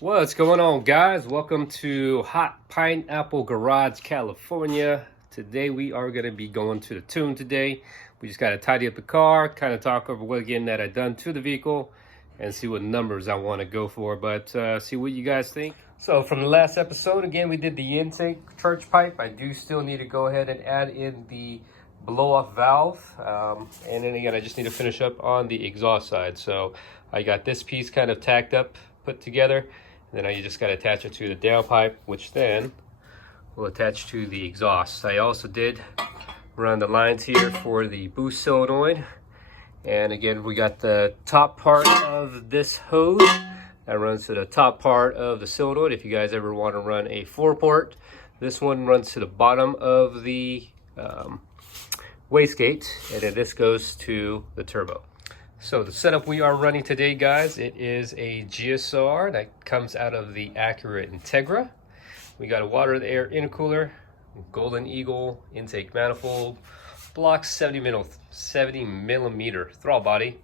What's going on, guys? Welcome to Hot Pineapple Garage, California. Today we are going to be going to the tune today. We just got to tidy up the car, kind of talk over what again that I've done to the vehicle and see what numbers I want to go for, but see what you guys think. So from the last episode, again, we did the intake church pipe. I do still need to go ahead and add in the blow-off valve, and then again I just need to finish up on the exhaust side. So I got this piece kind of tacked up, put together. Then I just got to attach it to the downpipe, which then will attach to the exhaust. I also did run the lines here for the boost solenoid. And again, we got the top part of this hose that runs to the top part of the solenoid. If you guys ever want to run a 4-port, this one runs to the bottom of the wastegate, and then this goes to the turbo. So the setup we are running today, guys, it is a GSR that comes out of the Acura Integra. We got a water to air intercooler, Golden Eagle intake manifold, block 70 millimeter throttle body,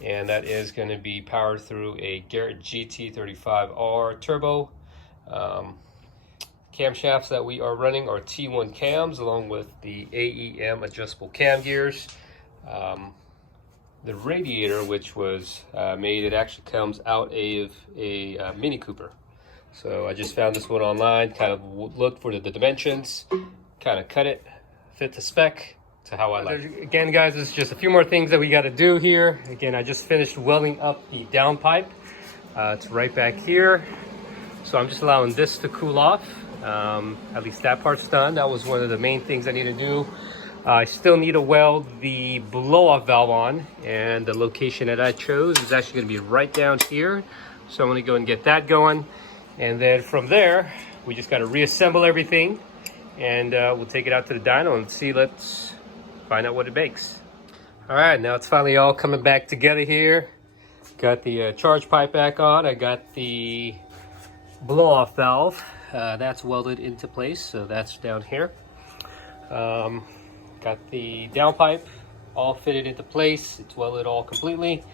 and that is going to be powered through a Garrett GT35R turbo. Camshafts that we are running are T1 cams along with the AEM adjustable cam gears. The radiator, which was made, it actually comes out of a Mini Cooper. So I just found this one online, kind of looked for the dimensions, kind of cut it, fit the spec to how I like it. Again, guys, there's just a few more things that we got to do here. Again, I just finished welding up the downpipe. It's right back here. So I'm just allowing this to cool off. At least that part's done. That was one of the main things I need to do. I still need to weld the blow-off valve on, and the location that I chose is actually going to be right down here. So I'm going to go and get that going, and then from there we just got to reassemble everything, and we'll take it out to the dyno and see. Let's find out what it makes. All right, now it's finally all coming back together here. Got the charge pipe back on. I got the blow-off valve that's welded into place, so that's down here. Got the downpipe all fitted into place. It's welded all completely.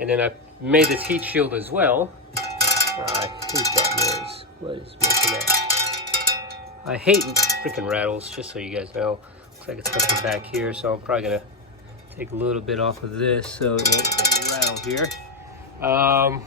And then I made this heat shield as well. I hate that noise. What is making that? I hate freaking rattles, just so you guys know. Looks like it's something back here, so I'm probably gonna take a little bit off of this so it won't rattle here. I'm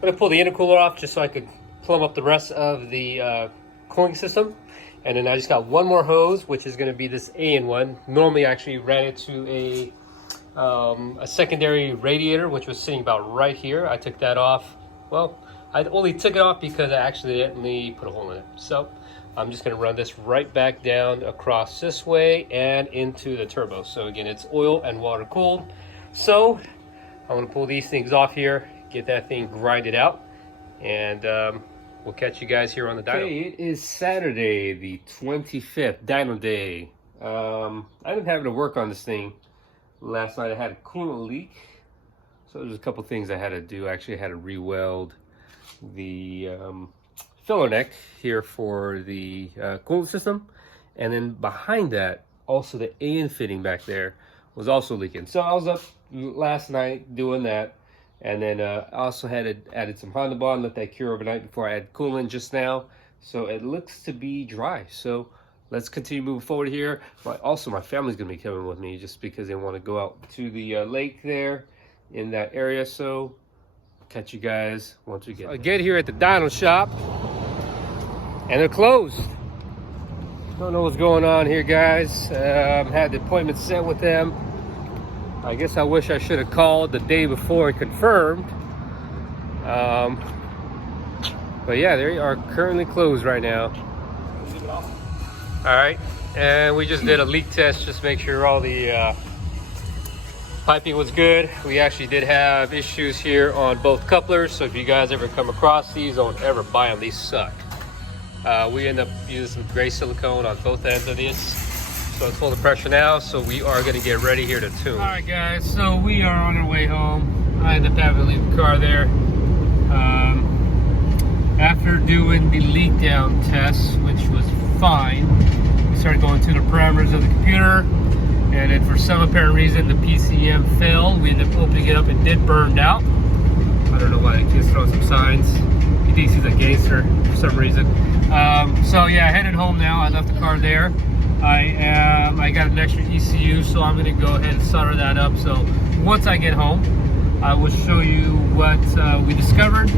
gonna pull the intercooler off just so I could plumb up the rest of the cooling system. And then I just got one more hose, which is going to be this AN one. Normally I actually ran it to a secondary radiator, which was sitting about right here. I took that off. Well, I only took it off because I accidentally put a hole in it. So I'm just going to run this right back down across this way and into the turbo. So again, it's oil and water cooled. So I'm going to pull these things off here, get that thing grinded out, and we'll catch you guys here on the dyno. Okay, it is Saturday, the 25th, dyno day. I didn't have to work on this thing last night. I had a coolant leak, so there's a couple things I had to do. Actually, I had to re-weld the filler neck here for the coolant system, and then behind that, also the AN fitting back there was also leaking. So I was up last night doing that. And then I also added some Honda Bond, let that cure overnight before I add coolant just now. So it looks to be dry. So let's continue moving forward here. Also, my family's going to be coming with me just because they want to go out to the lake there in that area. So catch you guys once we get there. I get here at the dyno shop, and they're closed. Don't know what's going on here, guys. Had the appointment set with them. I guess I wish I should have called the day before and confirmed. But yeah, they are currently closed right now. All right, and we just did a leak test, just make sure all the piping was good. We actually did have issues here on both couplers, so if you guys ever come across these, don't ever buy them. These suck. We end up using some gray silicone on both ends of this. So it's full of pressure now, so we are going to get ready here to tune. All right, guys, so we are on our way home. I ended up having to leave the car there. After doing the leak down test, which was fine, we started going to the parameters of the computer, and then for some apparent reason the PCM failed. We ended up opening it up and it did burn out. I don't know why. The kids throw some signs. He thinks he's a gangster for some reason. So yeah, headed home now. I left the car there. I got an extra ECU, so I'm gonna go ahead and solder that up. So once I get home, I will show you what we discovered,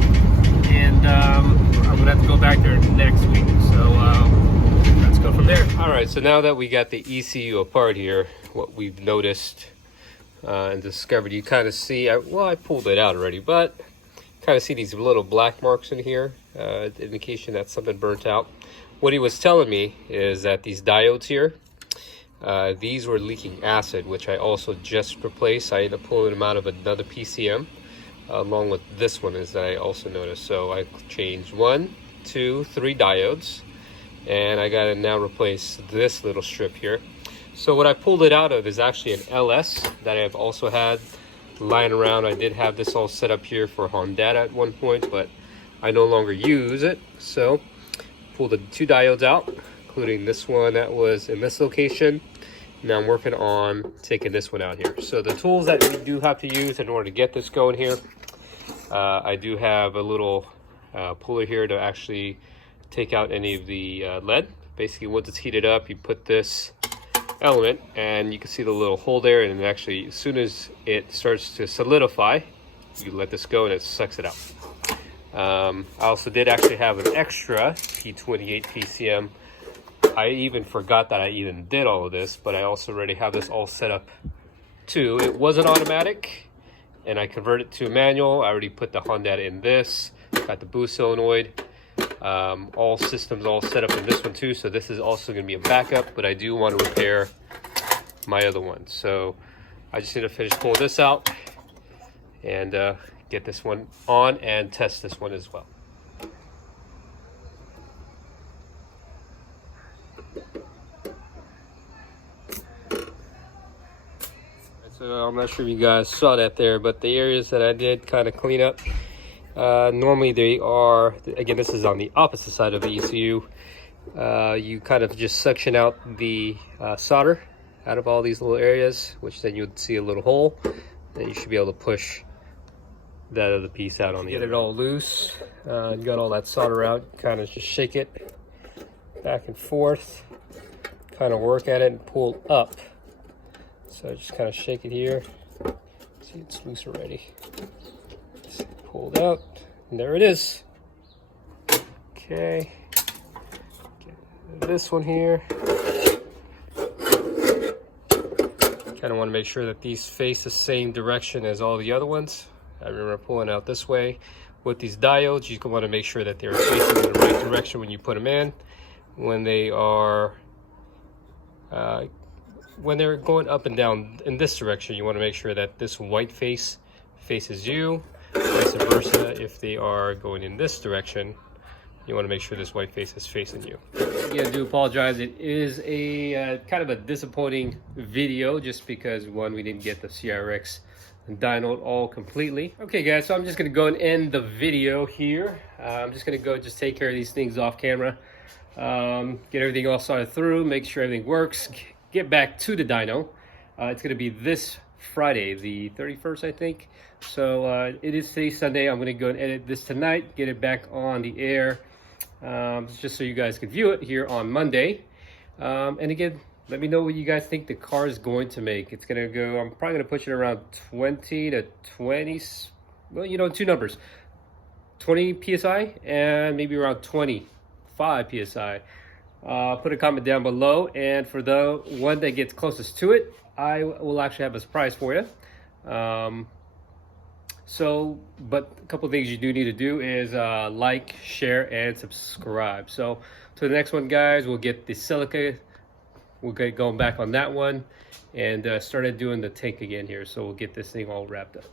and I'm gonna have to go back there next week. So let's go from there. All right, so now that we got the ECU apart here, what we've noticed and discovered, you kind of see, well, I pulled it out already, but kind of see these little black marks in here, indication that something burnt out. What he was telling me is that these diodes here, these were leaking acid, which I also just replaced. I ended up pulling them out of another PCM, along with this one, is that I also noticed. So I changed 1, 2, 3 diodes, and I got to now replace this little strip here. So what I pulled it out of is actually an LS that I've also had lying around. I did have this all set up here for Honda at one point, but I no longer use it. So pulled the 2 diodes out, including this one that was in this location. Now I'm working on taking this one out here. So the tools that we do have to use in order to get this going here, I do have a little puller here to actually take out any of the lead. Basically, once it's heated up, you put this element and you can see the little hole there, and actually as soon as it starts to solidify, you let this go and it sucks it out. I also did actually have an extra P28 PCM. I even forgot that I even did all of this, but I also already have this all set up too. It was an automatic and I converted to a manual. I already put the Honda in this, got the boost solenoid, all systems all set up in this one too. So this is also going to be a backup, but I do want to repair my other one. So I just need to finish pulling this out and get this one on and test this one as well. So I'm not sure if you guys saw that there, but the areas that I did kind of clean up, normally they are, again, this is on the opposite side of the ECU. You kind of just suction out the solder out of all these little areas, which then you'd see a little hole. Then you should be able to push that other piece out on the other. Get it all loose. You got all that solder out. Kind of just shake it back and forth. Kind of work at it and pull up. So just kind of shake it here. See, it's loose already. Pulled out, and there it is. Okay. Get this one here. Kind of want to make sure that these face the same direction as all the other ones. I remember pulling out this way. With these diodes, you want to make sure that they're facing in the right direction when you put them in. When they are when they're going up and down in this direction, you want to make sure that this white face faces you. Vice versa, if they are going in this direction, you want to make sure this white face is facing you. Again, I do apologize. It is a kind of a disappointing video, just because one, we didn't get the CRX dynoed all completely. Okay guys, so I'm just gonna go and end the video here. I'm just gonna go just take care of these things off camera, get everything all sorted through, make sure everything works, get back to the dyno. It's gonna be this Friday, the 31st, I think. So it is today, Sunday. I'm gonna go and edit this tonight, get it back on the air, just so you guys can view it here on Monday. And again, let me know what you guys think the car is going to make. It's gonna go, I'm probably gonna push it around 20 to 20, well, you know, 2 numbers, 20 PSI and maybe around 25 PSI. Put a comment down below, and for the one that gets closest to it, I will actually have a surprise for you. But a couple of things you do need to do is like, share, and subscribe. So to the next one, guys, we'll get the silica. We'll get going back on that one, and started doing the tank again here. So we'll get this thing all wrapped up.